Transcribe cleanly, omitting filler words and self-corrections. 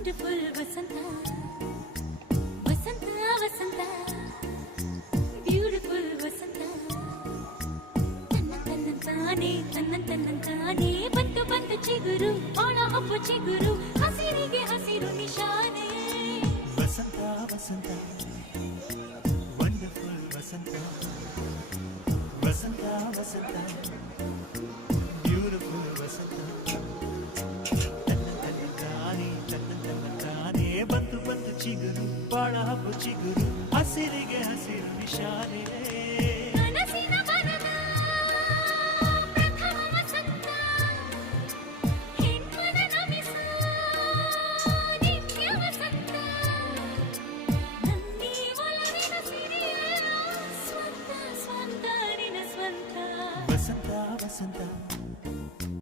wonderful ವಸಂತ ವಸಂತ ವಸಂತ beautiful ವಸಂತ ತನ್ನಂತಾನೆ ಬಂತು ಬಂತು ಚಿಗುರು ಒಣ ಹಬ್ಬ ಚಿಗುರು ಹಸಿರಿಗೆ ಹಸಿರು ನಿಶಾನೆ ವಸಂತ ವಸಂತ ವಂಡರ್ಫುಲ್ ವಸಂತ ವಸಂತ ವಸಂತ ಬ್ಯೂಟಿಫುಲ್ ವಸಂತ ತನ್ನಂತಾನೆ ಬಂತು ಬಂತು ಚಿಗುರು ಬಾಳ ಹಬ್ಬ ಚಿಗುರು ಹಸಿರಿಗೆ ಹಸಿರು ನಿಶಾನೆ